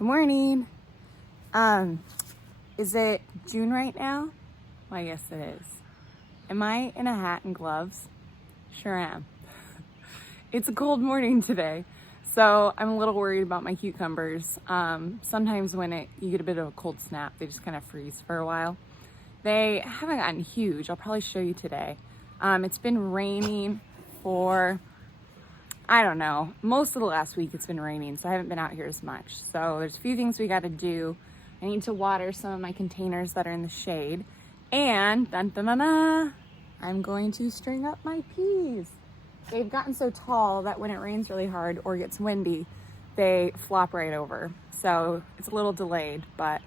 Good morning. Is it June right now? Well, I guess it is. Am I in a hat and gloves? Sure am. It's a cold morning today, so I'm a little worried about my cucumbers. Sometimes when you get a bit of a cold snap, they just kind of freeze for a while. They haven't gotten huge. I'll probably show you today. It's been raining for, I don't know, most of the last week it's been raining, so I haven't been out here as much. So there's a few things we got to do. I need to water some of my containers that are in the shade. And dun, dun, dun, dun, I'm going to string up my peas. They've gotten so tall that when it rains really hard or gets windy, they flop right over. So it's a little delayed, but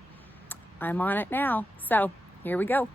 I'm on it now. So here we go.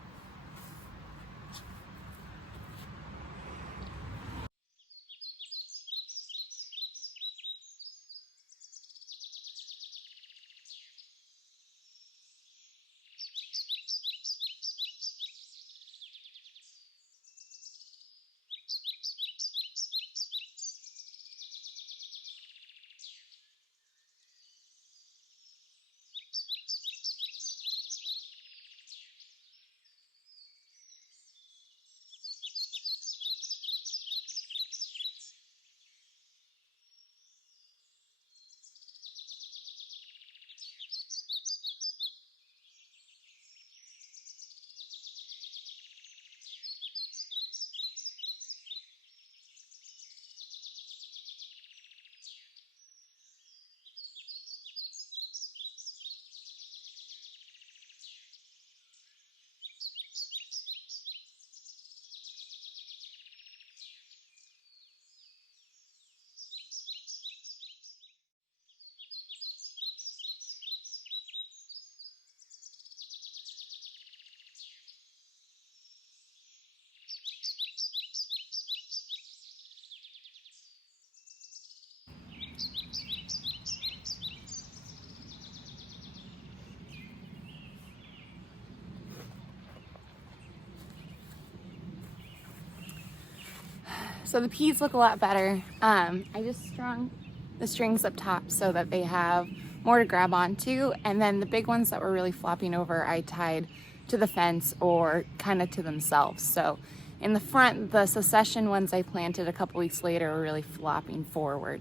So the peas look a lot better. I just strung the strings up top so that they have more to grab onto, and then the big ones that were really flopping over I tied to the fence or kind of to themselves. So in the front, the Secession ones I planted a couple weeks later were really flopping forward.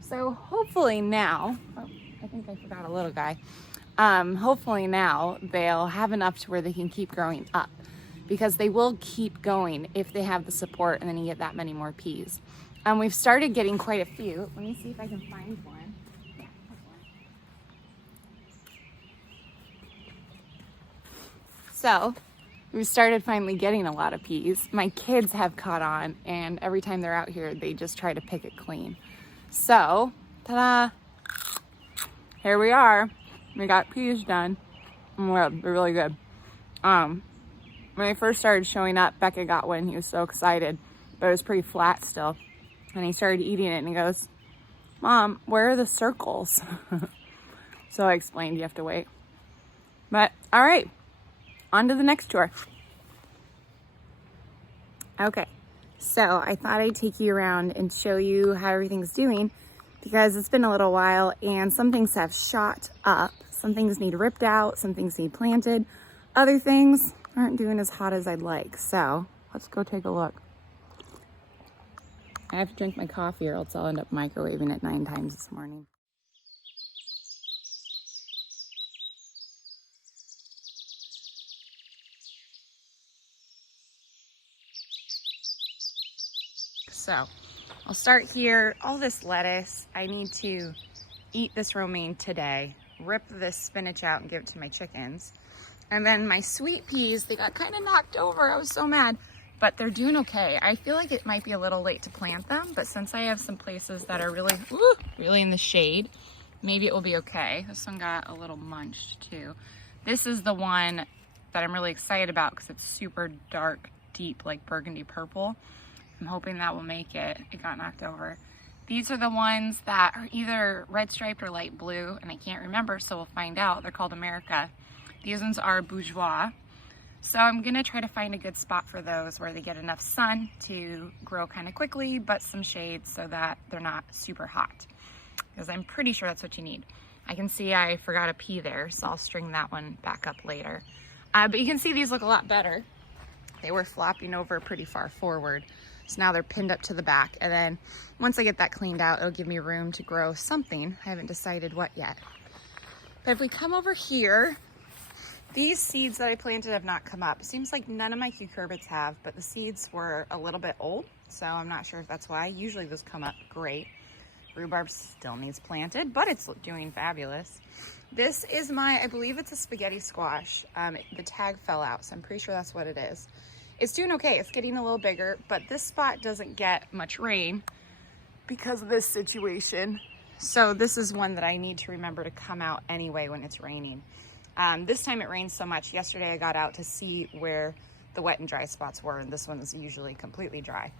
So hopefully now, oh, I think I forgot a little guy. Hopefully now they'll have enough to where they can keep growing up, because they will keep going if they have the support and then you get that many more peas. We've started getting quite a few. Let me see if I can find one. Yeah, so we started finally getting a lot of peas. My kids have caught on, and every time they're out here, they just try to pick it clean. So, ta-da! Here we are. We got peas done. They're really good. When I first started showing up, Becca got one. He was so excited, but it was pretty flat still. And he started eating it and he goes, "Mom, where are the circles?" So I explained you have to wait. But all right, on to the next tour. Okay, so I thought I'd take you around and show you how everything's doing, because it's been a little while and some things have shot up. Some things need ripped out, some things need planted. Other things aren't doing as hot as I'd like. So let's go take a look. I have to drink my coffee or else I'll end up microwaving it 9 times this morning. So I'll start here. All this lettuce, I need to eat this romaine today, rip this spinach out and give it to my chickens. And then my sweet peas, they got kind of knocked over. I was so mad, but they're doing okay. I feel like it might be a little late to plant them, but since I have some places that are really in the shade, maybe it will be okay. This one got a little munched too. This is the one that I'm really excited about because it's super dark, deep, like burgundy purple. I'm hoping that will make it. It got knocked over. These are the ones that are either red striped or light blue, and I can't remember, so we'll find out. They're called America. These ones are bourgeois. So I'm gonna try to find a good spot for those where they get enough sun to grow kind of quickly, but some shade so that they're not super hot, because I'm pretty sure that's what you need. I can see I forgot a pea there, so I'll string that one back up later. But you can see these look a lot better. They were flopping over pretty far forward. So now they're pinned up to the back. And then once I get that cleaned out, it'll give me room to grow something. I haven't decided what yet. But if we come over here, these seeds that I planted have not come up. It seems like none of my cucurbits have, but the seeds were a little bit old. So I'm not sure if that's why. Usually those come up great. Rhubarb still needs planted, but it's doing fabulous. This is my, I believe it's a spaghetti squash. The tag fell out, so I'm pretty sure that's what it is. It's doing okay. It's getting a little bigger, but this spot doesn't get much rain because of this situation. So this is one that I need to remember to come out anyway when it's raining. This time it rained so much. Yesterday I got out to see where the wet and dry spots were, and this one is usually completely dry.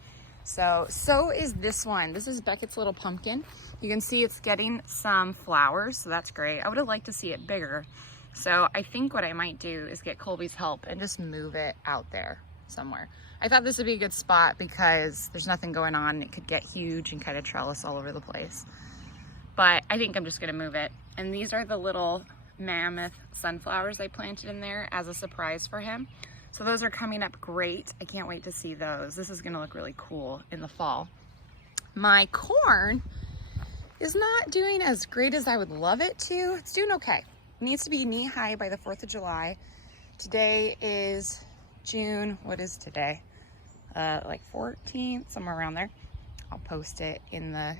So is this one. This is Beckett's Little Pumpkin. You can see it's getting some flowers, so that's great. I would have liked to see it bigger. So I think what I might do is get Colby's help and just move it out there somewhere. I thought this would be a good spot because there's nothing going on. It could get huge and kind of trellis all over the place. But I think I'm just gonna move it. And these are the little mammoth sunflowers I planted in there as a surprise for him. So those are coming up great. I can't wait to see those. This is gonna look really cool in the fall. My corn is not doing as great as I would love it to. It's doing okay. It needs to be knee high by the 4th of July. Today is June, what is today? Like 14th, somewhere around there. I'll post it in the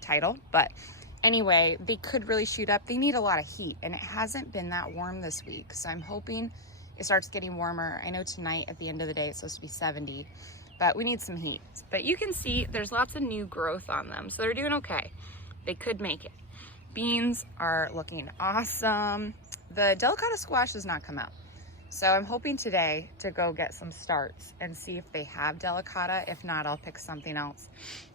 title, but anyway, they could really shoot up. They need a lot of heat, and it hasn't been that warm this week, so I'm hoping it starts getting warmer. I know tonight at the end of the day it's supposed to be 70, but we need some heat. But you can see there's lots of new growth on them, so they're doing okay. They could make it. Beans are looking awesome. The delicata squash has not come out, so I'm hoping today to go get some starts and see if they have delicata. If not, I'll pick something else.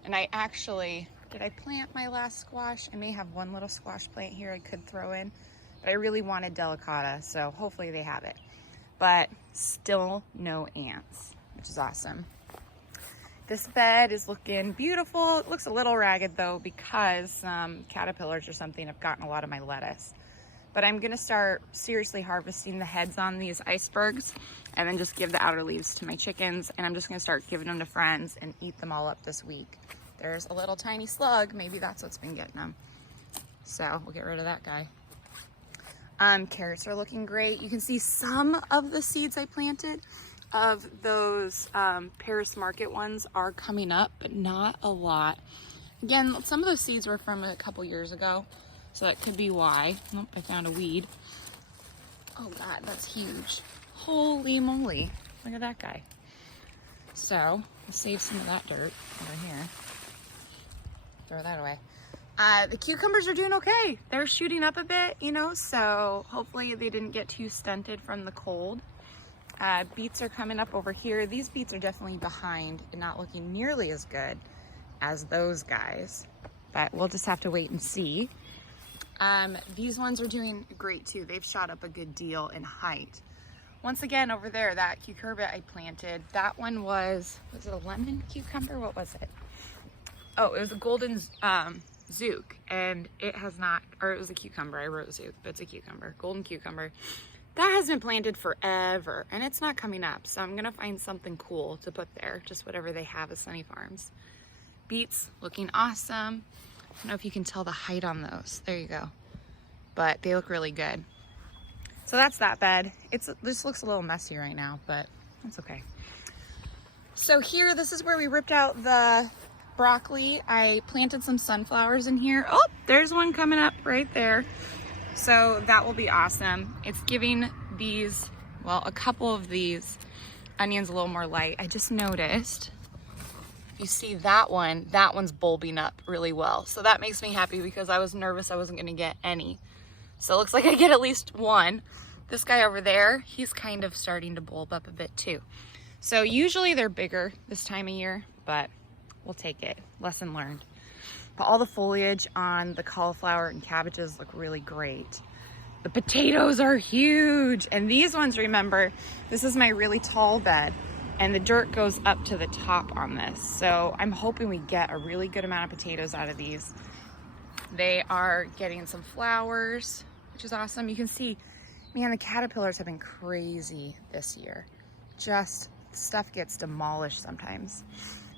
And I actually, did I plant my last squash? I may have one little squash plant here I could throw in, but I really wanted delicata, so hopefully they have it. But still no ants, which is awesome. This bed is looking beautiful. It looks a little ragged though because some caterpillars or something have gotten a lot of my lettuce. But I'm gonna start seriously harvesting the heads on these icebergs and then just give the outer leaves to my chickens, and I'm just gonna start giving them to friends and eat them all up this week. There's a little tiny slug, maybe that's what's been getting them. So we'll get rid of that guy. Carrots are looking great. You can see some of the seeds I planted of those Paris Market ones are coming up, but not a lot. Again, some of those seeds were from a couple years ago, so that could be why. Oh, I found a weed. Oh God, that's huge. Holy moly, look at that guy. So, I'll save some of that dirt over here. Throw that away. The cucumbers are doing okay. They're shooting up a bit, you know, so hopefully they didn't get too stunted from the cold. Beets are coming up over here. These beets are definitely behind and not looking nearly as good as those guys, but we'll just have to wait and see. These ones are doing great too. They've shot up a good deal in height. Once again, over there, that cucurbit I planted, that one was it a lemon cucumber? What was it? Oh, it was a golden Zook, and it has not, or it was a cucumber. I wrote Zook, but it's a cucumber, golden cucumber. That has been planted forever, and it's not coming up, so I'm gonna find something cool to put there, just whatever they have at Sunny Farms. Beets looking awesome. I don't know if you can tell the height on those. There you go. But they look really good. So that's that bed. This looks a little messy right now, but that's okay. So here, this is where we ripped out the broccoli. I planted some sunflowers in here. Oh, there's one coming up right there. So that will be awesome. It's giving these, well, a couple of these onions a little more light. I just noticed, if you see that one's bulbing up really well. So that makes me happy because I was nervous I wasn't gonna get any. So it looks like I get at least one. This guy over there, he's kind of starting to bulb up a bit too. So usually they're bigger this time of year, but we'll take it. Lesson learned. But all the foliage on the cauliflower and cabbages look really great. The potatoes are huge. And these ones, remember, this is my really tall bed and the dirt goes up to the top on this. So I'm hoping we get a really good amount of potatoes out of these. They are getting some flowers, which is awesome. You can see, man, the caterpillars have been crazy this year. Just stuff gets demolished sometimes.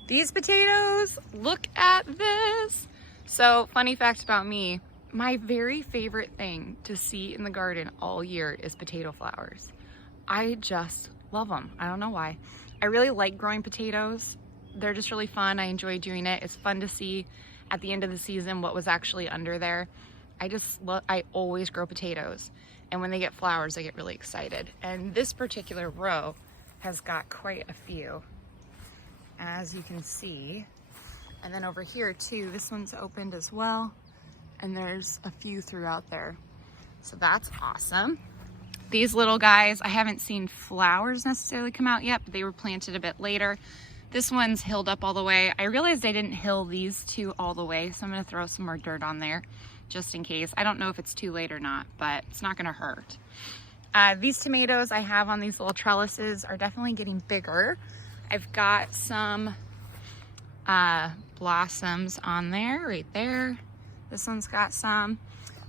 These potatoes, look at this. So funny fact about me, my very favorite thing to see in the garden all year is potato flowers. I just love them. I don't know why. I really like growing potatoes. They're just really fun. I enjoy doing it. It's fun to see at the end of the season what was actually under there. I always grow potatoes. And when they get flowers, I get really excited. And this particular row has got quite a few, as you can see. And then over here too, this one's opened as well. And there's a few throughout there. So that's awesome. These little guys, I haven't seen flowers necessarily come out yet, but they were planted a bit later. This one's hilled up all the way. I realized I didn't hill these two all the way, so I'm gonna throw some more dirt on there just in case. I don't know if it's too late or not, but it's not gonna hurt. These tomatoes I have on these little trellises are definitely getting bigger. I've got some blossoms on there, right there. This one's got some.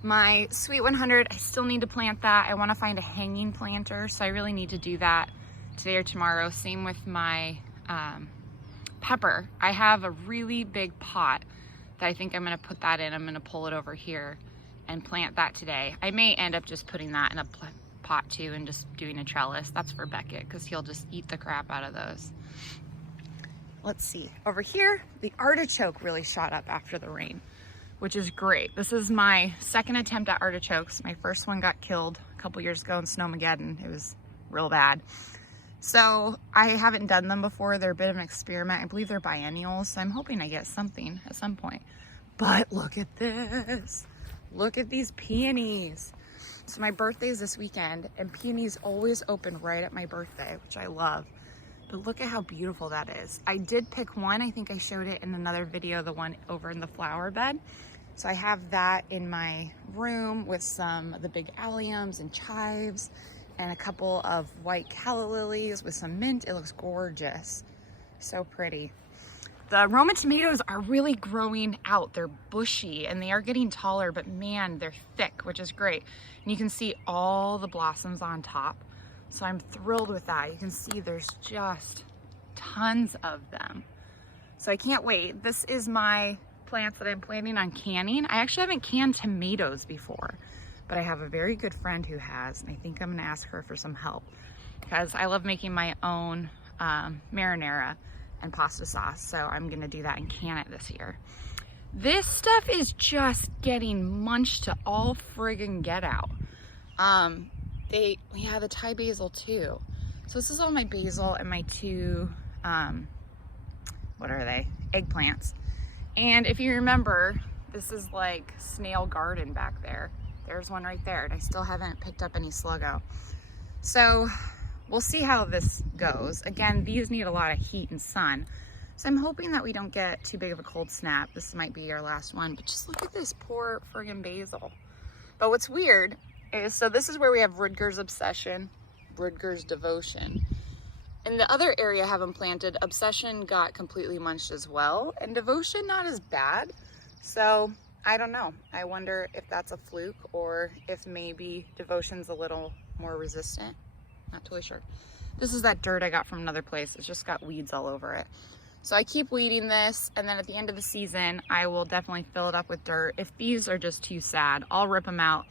My Sweet 100, I still need to plant that. I want to find a hanging planter, so I really need to do that today or tomorrow. Same with my pepper. I have a really big pot that I think I'm going to put that in. I'm going to pull it over here and plant that today. I may end up just putting that in a pot too and just doing a trellis. That's for Beckett because he'll just eat the crap out of those. Let's see. Over here, the artichoke really shot up after the rain, which is great. This is my second attempt at artichokes. My first one got killed a couple years ago in Snowmageddon. It was real bad. So I haven't done them before. They're a bit of an experiment. I believe they're biennials, so I'm hoping I get something at some point. But look at this. Look at these peonies. So my birthday's this weekend, and peonies always open right at my birthday, which I love. But look at how beautiful that is. I did pick one. I think I showed it in another video, the one over in the flower bed. So I have that in my room with some of the big alliums and chives and a couple of white calla lilies with some mint. It looks gorgeous. So pretty. The Roma tomatoes are really growing out. They're bushy and they are getting taller, but man, they're thick, which is great. And you can see all the blossoms on top. So I'm thrilled with that. You can see there's just tons of them. So I can't wait. This is my plants that I'm planning on canning. I actually haven't canned tomatoes before, but I have a very good friend who has, and I think I'm gonna ask her for some help because I love making my own marinara and pasta sauce. So I'm gonna do that and can it this year. This stuff is just getting munched to all friggin' get out. Yeah, the Thai basil too. So this is all my basil and my two, what are they? Eggplants. And if you remember, this is like snail garden back there. There's one right there, and I still haven't picked up any sluggo. So we'll see how this goes. Again, these need a lot of heat and sun. So I'm hoping that we don't get too big of a cold snap. This might be our last one, but just look at this poor friggin' basil. But what's weird is, so this is where we have Rudger's Obsession, Rudger's Devotion. In the other area I have them planted, Obsession got completely munched as well, and Devotion not as bad. So I don't know. I wonder if that's a fluke or if maybe Devotion's a little more resistant. Not totally sure. This is that dirt I got from another place. It's just got weeds all over it. So I keep weeding this, and then at the end of the season, I will definitely fill it up with dirt. If these are just too sad, I'll rip them out,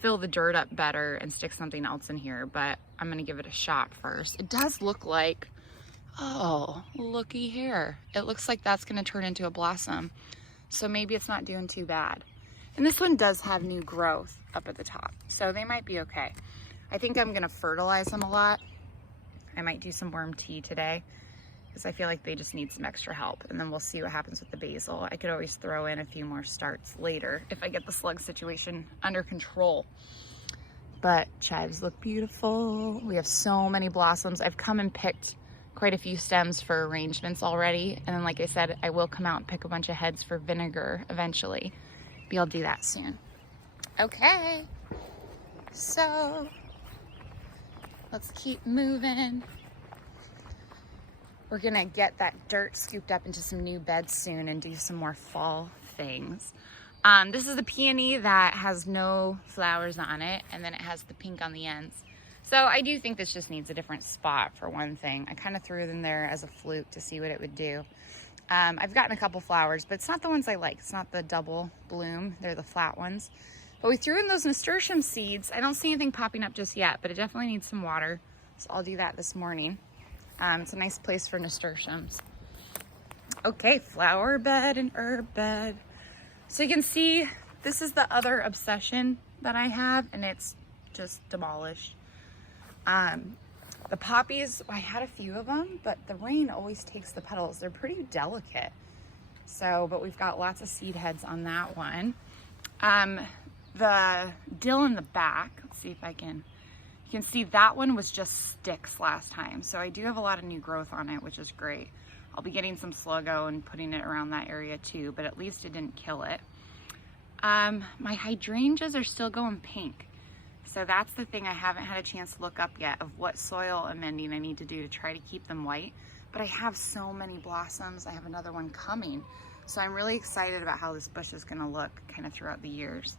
fill the dirt up better, and stick something else in here, but I'm gonna give it a shot first. It does look like, oh, looky here. It looks like that's gonna turn into a blossom. So maybe it's not doing too bad. And this one does have new growth up at the top, so they might be okay. I think I'm gonna fertilize them a lot. I might do some worm tea today because I feel like they just need some extra help, and then we'll see what happens with the basil. I could always throw in a few more starts later if I get the slug situation under control. But chives look beautiful. We have so many blossoms. I've come and picked quite a few stems for arrangements already, and then like I said, I will come out and pick a bunch of heads for vinegar eventually. Maybe I'll do that soon. Okay, so let's keep moving. We're gonna get that dirt scooped up into some new beds soon and do some more fall things. This is the peony that has no flowers on it, and then it has the pink on the ends. So I do think this just needs a different spot for one thing. I kind of threw it in there as a fluke to see what it would do. I've gotten a couple flowers, but it's not the ones I like. It's not the double bloom. They're the flat ones. But we threw in those nasturtium seeds. I don't see anything popping up just yet, but it definitely needs some water. So I'll do that this morning. It's a nice place for nasturtiums. Okay, flower bed and herb bed. So you can see this is the other obsession that I have, and it's just demolished. The poppies, I had a few of them, but the rain always takes the petals. They're pretty delicate. So, but we've got lots of seed heads on that one. The dill in the back, let's see if I can, you can see that one was just sticks last time. So I do have a lot of new growth on it, which is great. I'll be getting some Sluggo and putting it around that area too, but at least it didn't kill it. My hydrangeas are still going pink. So that's the thing I haven't had a chance to look up yet, of what soil amending I need to do to try to keep them white. But I have so many blossoms. I have another one coming. So I'm really excited about how this bush is gonna look kind of throughout the years.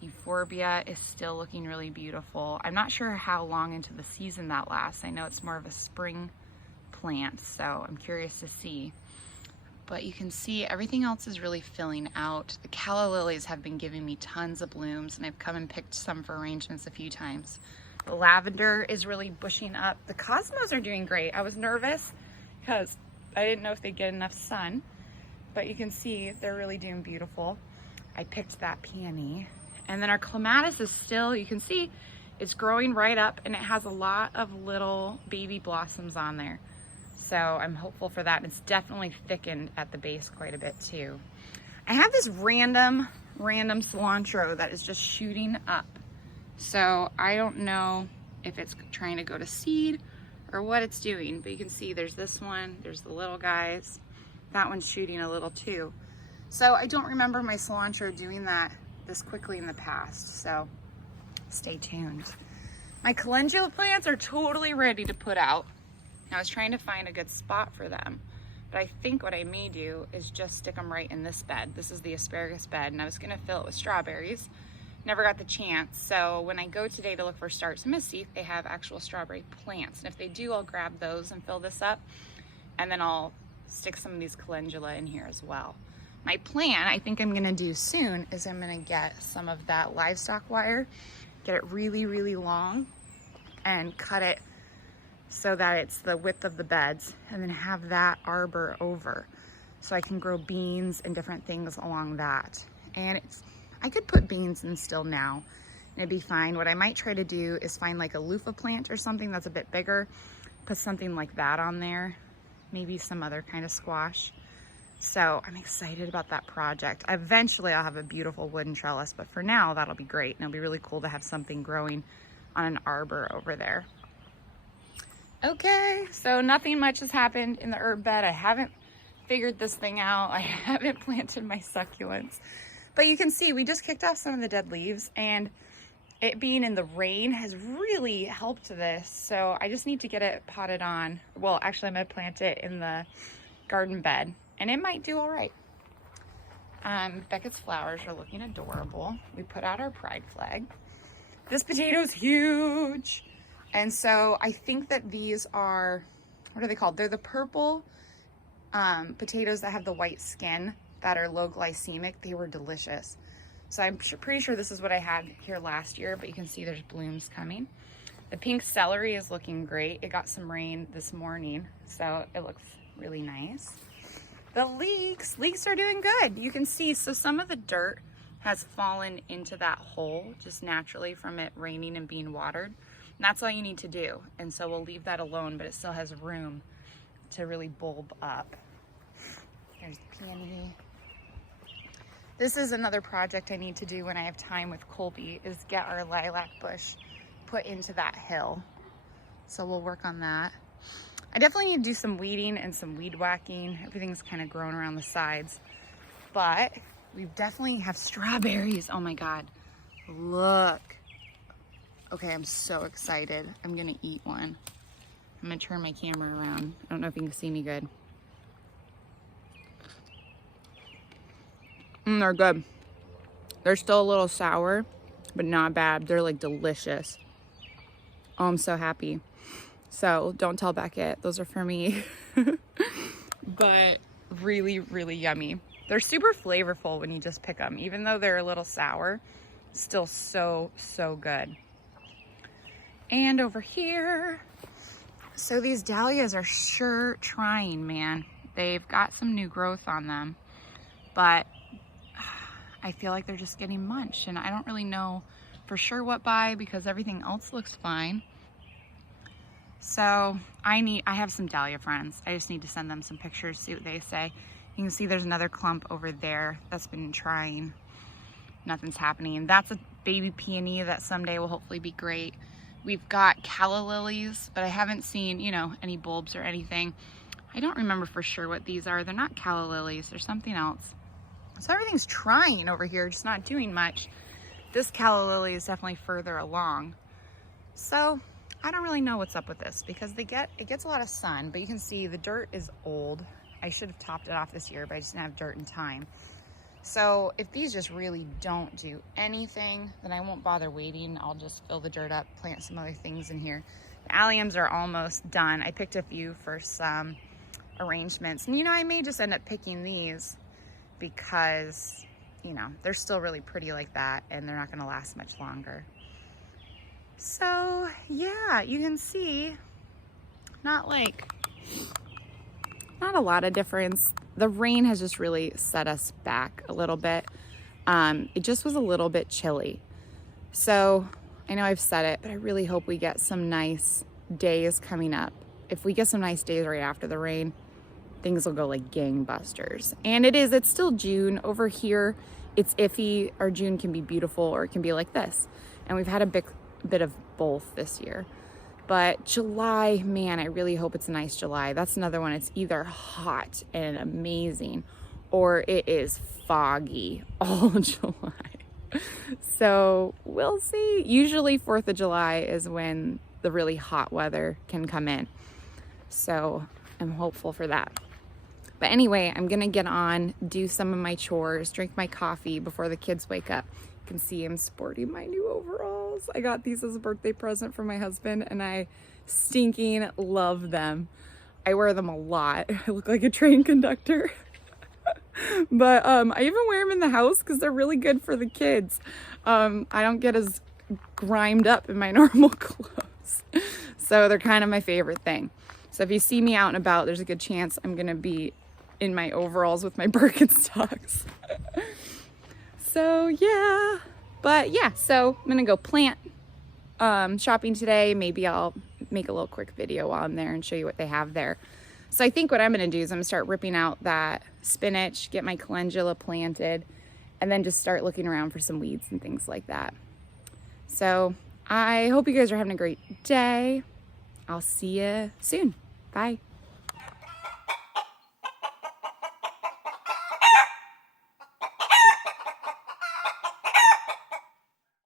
Euphorbia is still looking really beautiful. I'm not sure how long into the season that lasts. I know it's more of a spring plant, so I'm curious to see. But you can see everything else is really filling out. The calla lilies have been giving me tons of blooms, and I've come and picked some for arrangements a few times. The lavender is really bushing up. The cosmos are doing great. I was nervous because I didn't know if they'd get enough sun, but you can see they're really doing beautiful. I picked that peony. And then our clematis is still, you can see it's growing right up, and it has a lot of little baby blossoms on there. So I'm hopeful for that. It's definitely thickened at the base quite a bit too. I have this random cilantro that is just shooting up. So I don't know if it's trying to go to seed or what it's doing, but you can see there's this one, there's the little guys. That one's shooting a little too. So I don't remember my cilantro doing that this quickly in the past, so stay tuned. My calendula plants are totally ready to put out. I was trying to find a good spot for them, but I think what I may do is just stick them right in this bed. This is the asparagus bed, and I was gonna fill it with strawberries. Never got the chance, so when I go today to look for starts, I'm gonna see if they have actual strawberry plants, and if they do, I'll grab those and fill this up, and then I'll stick some of these calendula in here as well. My plan, I think I'm gonna do soon, is I'm gonna get some of that livestock wire, get it really, really long, and cut it so that it's the width of the beds, and then have that arbor over so I can grow beans and different things along that. And I could put beans in still now and it'd be fine. What I might try to do is find like a loofah plant or something that's a bit bigger, put something like that on there, maybe some other kind of squash. So I'm excited about that project. Eventually I'll have a beautiful wooden trellis, but for now that'll be great, and it'll be really cool to have something growing on an arbor over there. Okay, so nothing much has happened in the herb bed. I haven't figured this thing out. I haven't planted my succulents. But you can see we just kicked off some of the dead leaves, and it being in the rain has really helped this. So I just need to get it potted on. Well, actually I'm gonna plant it in the garden bed, and it might do all right. Beckett's flowers are looking adorable. We put out our pride flag. This potato's huge. And so I think that these are, what are they called? They're the purple potatoes that have the white skin that are low glycemic. They were delicious. So I'm pretty sure this is what I had here last year, but you can see there's blooms coming. The pink celery is looking great. It got some rain this morning, so it looks really nice. The leeks are doing good. You can see, so some of the dirt has fallen into that hole just naturally from it raining and being watered. And that's all you need to do. And so we'll leave that alone, but it still has room to really bulb up. There's the peony. This is another project I need to do when I have time with Colby, is get our lilac bush put into that hill. So we'll work on that. I definitely need to do some weeding and some weed whacking. Everything's kind of grown around the sides, but we definitely have strawberries. Oh my God, look. Okay, I'm so excited. I'm gonna eat one. I'm gonna turn my camera around. I don't know if you can see me good. They're good. They're still a little sour, but not bad. They're like delicious. Oh, I'm so happy. So don't tell Beckett, those are for me. But really, really yummy. They're super flavorful when you just pick them, even though they're a little sour, still so, so good. And over here, so these dahlias are sure trying, man. They've got some new growth on them, but I feel like they're just getting munched, and I don't really know for sure what by because everything else looks fine. So I have some dahlia friends. I just need to send them some pictures, see what they say. You can see there's another clump over there that's been trying. Nothing's happening. That's a baby peony that someday will hopefully be great. We've got calla lilies, but I haven't seen, you know, any bulbs or anything. I don't remember for sure what these are. They're not calla lilies, they're something else. So everything's trying over here, just not doing much. This calla lily is definitely further along. So I don't really know what's up with this because it gets a lot of sun, but you can see the dirt is old. I should have topped it off this year, but I just didn't have dirt in time. So if these just really don't do anything, then I won't bother waiting. I'll just fill the dirt up, plant some other things in here. The alliums are almost done. I picked a few for some arrangements. And you know, I may just end up picking these because, you know, they're still really pretty like that and they're not gonna last much longer. So yeah, you can see not a lot of difference. The rain has just really set us back a little bit. It just was a little bit chilly. So I know I've said it, but I really hope we get some nice days coming up. If we get some nice days right after the rain, things will go like gangbusters. And it's still June. Over here, it's iffy. Our June can be beautiful or it can be like this. And we've had a bit of both this year. But July, man, I really hope it's a nice July. That's another one. It's either hot and amazing or it is foggy all July. So we'll see. Usually 4th of July is when the really hot weather can come in. So I'm hopeful for that. But anyway, I'm gonna get on, do some of my chores, drink my coffee before the kids wake up. You can see I'm sporting my new overalls. I got these as a birthday present from my husband and I stinking love them. I wear them a lot. I look like a train conductor. But I even wear them in the house because they're really good for the kids. I don't get as grimed up in my normal clothes. So they're kind of my favorite thing. So if you see me out and about, there's a good chance I'm gonna be in my overalls with my Birkenstocks. So yeah, but yeah, so I'm gonna go plant shopping today. Maybe I'll make a little quick video while I'm there and show you what they have there. So I think what I'm gonna do is I'm gonna start ripping out that spinach, get my calendula planted, and then just start looking around for some weeds and things like that. So I hope you guys are having a great day. I'll see you soon. Bye.